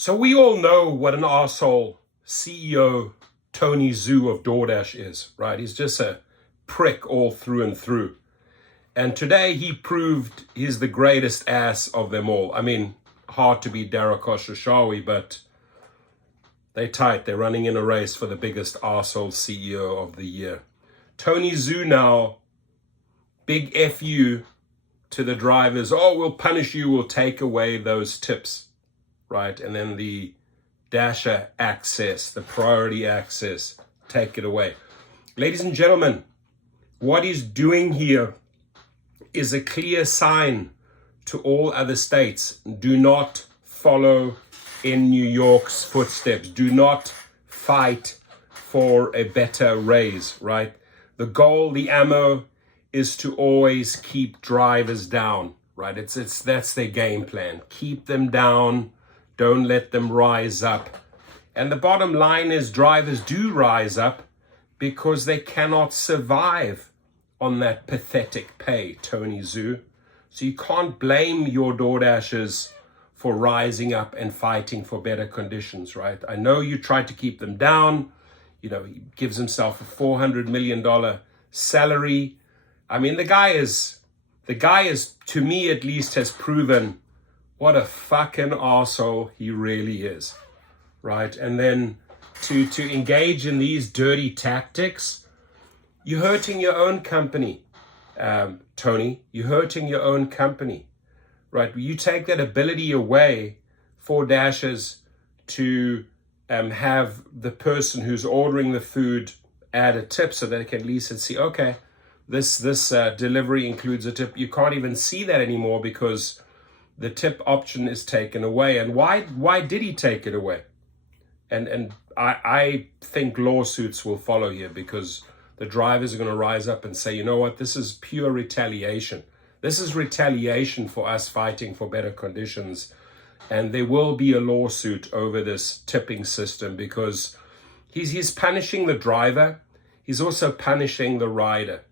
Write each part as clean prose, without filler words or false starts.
So we all know what an arsehole CEO Tony Zhu of Doordash is, right? He's just a prick all through and through. And today he proved he's the greatest ass of them all. I mean, hard to beat Darakos Rashawi, but they're tight. They're running in a race for the biggest arsehole CEO of the year. Tony Zhu now, big FU to the drivers. Oh, we'll punish you. We'll take away those tips. Right, and then the Dasher access, the priority access, take it away. Ladies and gentlemen, what he's doing here is a clear sign to all other states. Do not follow in New York's footsteps. Do not fight for a better raise, right? The goal, the ammo, is to always keep drivers down, right? That's their game plan. Keep them down. Don't let them rise up. And the bottom line is drivers do rise up because they cannot survive on that pathetic pay, Tony Zhu. So you can't blame your Doordashers for rising up and fighting for better conditions, right? I know you tried to keep them down. You know, he gives himself a $400 million salary. I mean, the guy is, to me at least, has proven what a fucking arsehole he really is, right? And then to engage in these dirty tactics, you're hurting your own company, Tony. You're hurting your own company, right? You take that ability away for Dashers to have the person who's ordering the food add a tip so that they can at least see, okay, this delivery includes a tip. You can't even see that anymore because the tip option is taken away. And why did he take it away? And I think lawsuits will follow here because the drivers are going to rise up and say, you know what, this is pure retaliation. This is retaliation for us fighting for better conditions. And there will be a lawsuit over this tipping system because he's punishing the driver. He's also punishing the rider.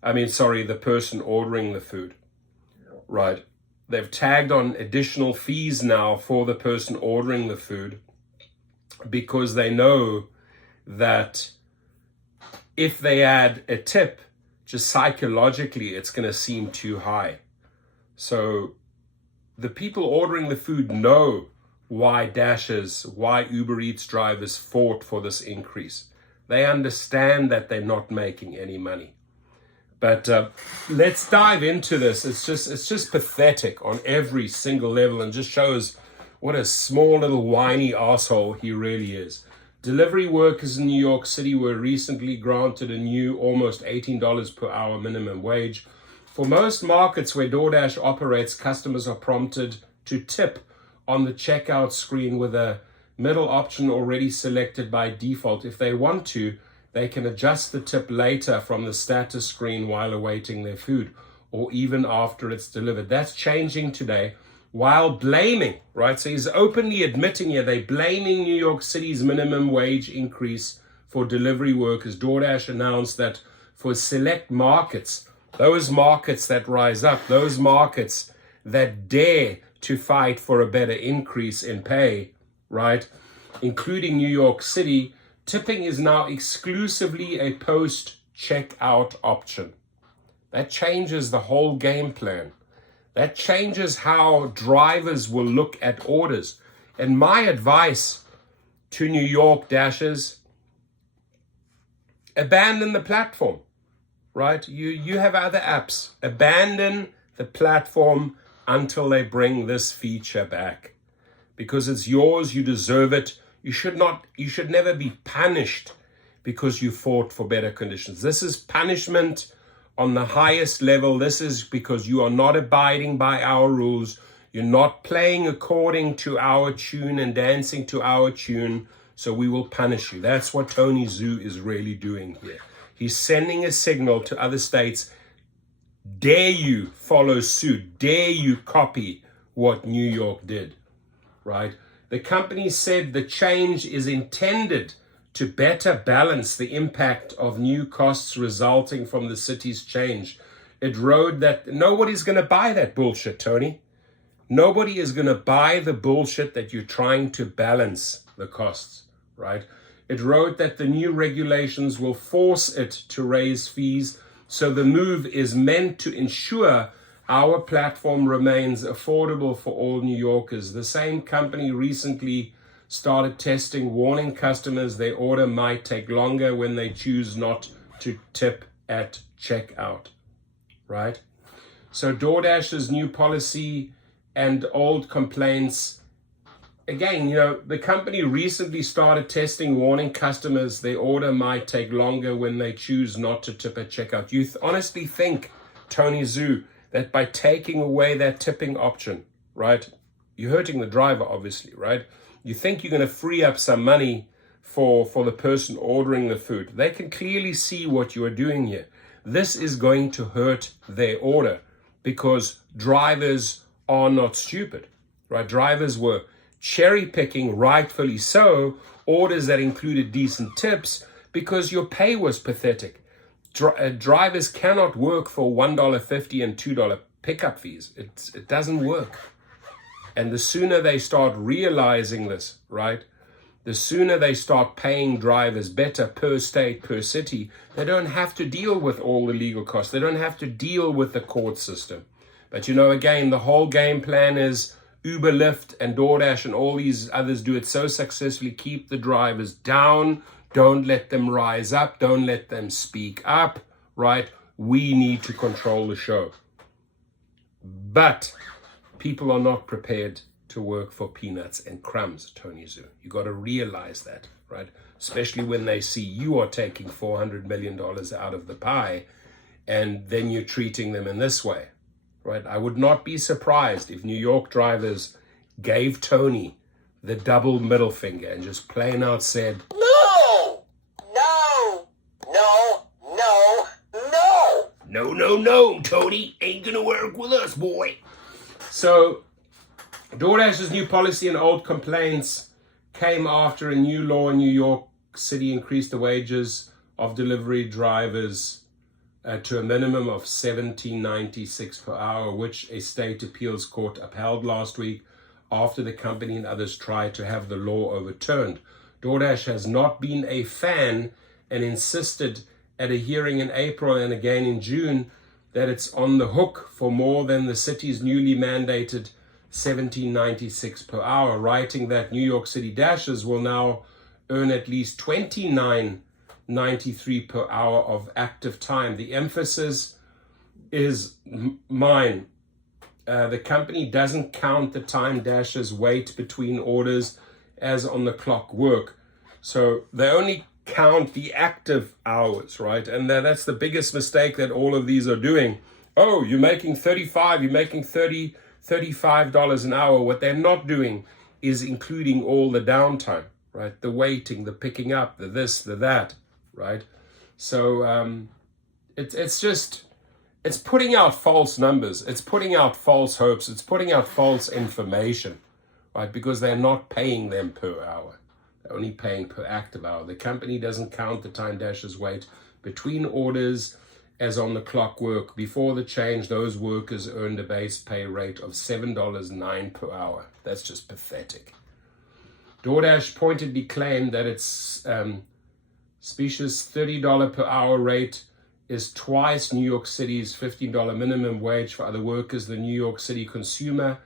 The person ordering the food, right? They've tagged on additional fees now for the person ordering the food because they know that if they add a tip, just psychologically, it's going to seem too high. So the people ordering the food know why Dashers, why Uber Eats drivers fought for this increase. They understand that they're not making any money. But let's dive into this. It's just pathetic on every single level and just shows what a small little whiny arsehole he really is. Delivery workers in New York City were recently granted a new almost $18 per hour minimum wage. For most markets where DoorDash operates, customers are prompted to tip on the checkout screen with a middle option already selected by default. If they want to, they can adjust the tip later from the status screen while awaiting their food or even after it's delivered. That's changing today while blaming, right? So he's openly admitting here they're blaming New York City's minimum wage increase for delivery workers. DoorDash announced that for select markets, those markets that rise up, those markets that dare to fight for a better increase in pay, right, including New York City, tipping is now exclusively a post-checkout option. That changes the whole game plan. That changes how drivers will look at orders. And my advice to New York Dashers, abandon the platform, right? You have other apps. Abandon the platform until they bring this feature back. Because it's yours, you deserve it. You should never be punished because you fought for better conditions. This is punishment on the highest level. This is because you are not abiding by our rules. You're not playing according to our tune and dancing to our tune. So we will punish you. That's what Tony Zhu is really doing here. He's sending a signal to other states. Dare you follow suit? Dare you copy what New York did, right? The company said the change is intended to better balance the impact of new costs resulting from the city's change. It wrote that nobody's going to buy that bullshit, Tony. Nobody is going to buy the bullshit that you're trying to balance the costs, right? It wrote that the new regulations will force it to raise fees. So the move is meant to ensure our platform remains affordable for all New Yorkers. The same company recently started testing, warning customers their order might take longer when they choose not to tip at checkout, right? So DoorDash's new policy and old complaints, again, the company recently started testing, warning customers their order might take longer when they choose not to tip at checkout. You honestly think, Tony Zhu, that by taking away that tipping option, right, you're hurting the driver, obviously, right? You think you're going to free up some money for the person ordering the food. They can clearly see what you are doing here. This is going to hurt their order because drivers are not stupid, right? Drivers were cherry picking, rightfully so, orders that included decent tips because your pay was pathetic. Drivers cannot work for $1.50 and $2 pickup fees. It doesn't work. And the sooner they start realizing this, right, the sooner they start paying drivers better per state, per city, they don't have to deal with all the legal costs. They don't have to deal with the court system. But again, the whole game plan is Uber, Lyft, and DoorDash and all these others do it so successfully. Keep the drivers down. Don't let them rise up. Don't let them speak up, right? We need to control the show. But people are not prepared to work for peanuts and crumbs, Tony Zhu. You got to realize that, right? Especially when they see you are taking $400 million out of the pie and then you're treating them in this way, right? I would not be surprised if New York drivers gave Tony the double middle finger and just plain out said, No, Tony, ain't gonna work with us, boy. So, DoorDash's new policy and old complaints came after a new law in New York City increased the wages of delivery drivers to a minimum of $17.96 per hour, which a state appeals court upheld last week after the company and others tried to have the law overturned. DoorDash has not been a fan and insisted at a hearing in April and again in June that it's on the hook for more than the city's newly mandated $17.96 per hour, writing that New York City Dashers will now earn at least $29.93 per hour of active time. The emphasis is mine. The company doesn't count the time Dashers wait between orders as on the clock work. So they only count the active hours, right? And that's the biggest mistake that all of these are doing. Oh, you're making $35, you're making $35 an hour. What they're not doing is including all the downtime, right? The waiting, the picking up, the this, the that, right? So it's putting out false numbers. It's putting out false hopes. It's putting out false information, right? Because they're not paying them per hour. They're only paying per active hour. The company doesn't count the time Dashers wait between orders as on the clock work. Before the change, those workers earned a base pay rate of $7.09 per hour. That's just pathetic. DoorDash pointedly claimed that its specious $30 per hour rate is twice New York City's $15 minimum wage for other workers. The New York City Consumer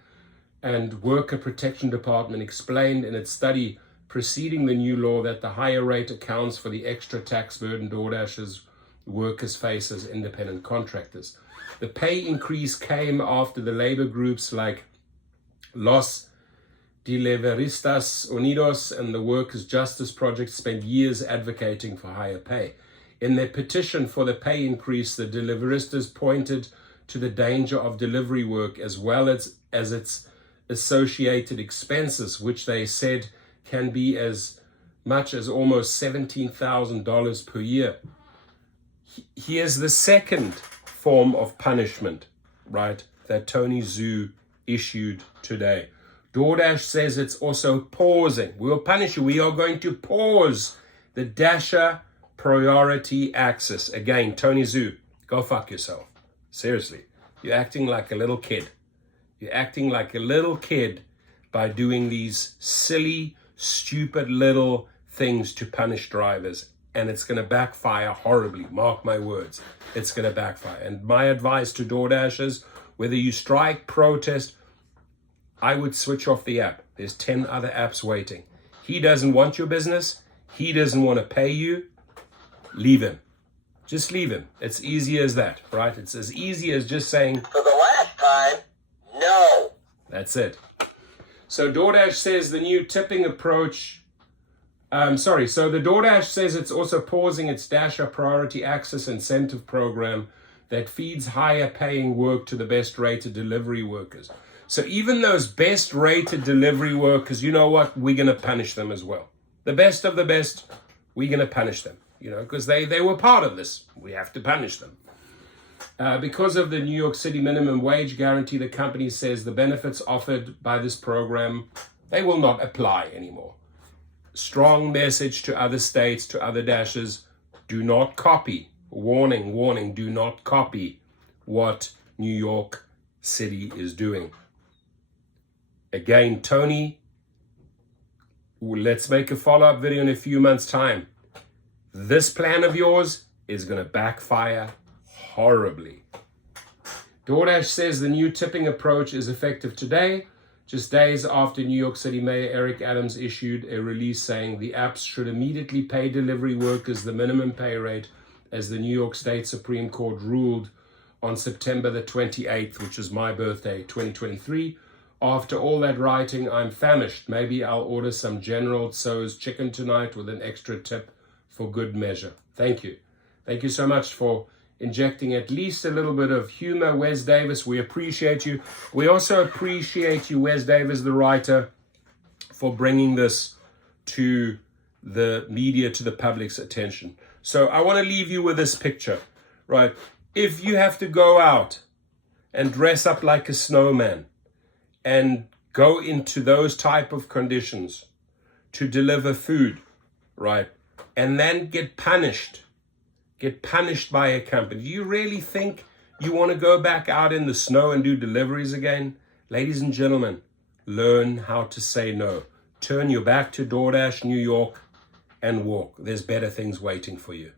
and Worker Protection Department explained in its study preceding the new law that the higher rate accounts for the extra tax burden DoorDash's workers face as independent contractors. The pay increase came after the labor groups like Los Deliveristas Unidos and the Workers' Justice Project spent years advocating for higher pay. In their petition for the pay increase, the Deliveristas pointed to the danger of delivery work as well as its associated expenses, which they said can be as much as almost $17,000 per year. Here's the second form of punishment, right, that Tony Zhu issued today. DoorDash says it's also pausing. We'll punish you. We are going to pause the Dasher priority access. Again, Tony Zhu, go fuck yourself. Seriously, you're acting like a little kid. You're acting like a little kid by doing these silly, stupid little things to punish drivers. And it's going to backfire horribly. Mark my words. It's going to backfire. And my advice to DoorDashers, whether you strike, protest, I would switch off the app. There's 10 other apps waiting. He doesn't want your business. He doesn't want to pay you. Leave him. Just leave him. It's easy as that, right? It's as easy as just saying, for the last time, no. That's it. So DoorDash says the new tipping approach, so the DoorDash says it's also pausing its Dasher Priority Access Incentive Program that feeds higher paying work to the best rated delivery workers. So even those best rated delivery workers, you know what? We're going to punish them as well. The best of the best, we're going to punish them, because they were part of this. We have to punish them. Because of the New York City minimum wage guarantee, the company says the benefits offered by this program, they will not apply anymore. Strong message to other states, to other dashers, do not copy. Warning, warning, do not copy what New York City is doing. Again, Tony, let's make a follow-up video in a few months' time. This plan of yours is going to backfire horribly. DoorDash says the new tipping approach is effective today, just days after New York City Mayor Eric Adams issued a release saying the apps should immediately pay delivery workers the minimum pay rate, as the New York State Supreme Court ruled on September the 28th, which is my birthday, 2023. After all that writing, I'm famished. Maybe I'll order some General Tso's chicken tonight with an extra tip for good measure. Thank you. Thank you so much for injecting at least a little bit of humor, Wes Davis. We appreciate you. We also appreciate you, Wes Davis, the writer, for bringing this to the media, to the public's attention. So I want to leave you with this picture, right? If you have to go out and dress up like a snowman and go into those type of conditions to deliver food, right? And then get punished by a company. Do you really think you want to go back out in the snow and do deliveries again? Ladies and gentlemen, learn how to say no. Turn your back to DoorDash New York and walk. There's better things waiting for you.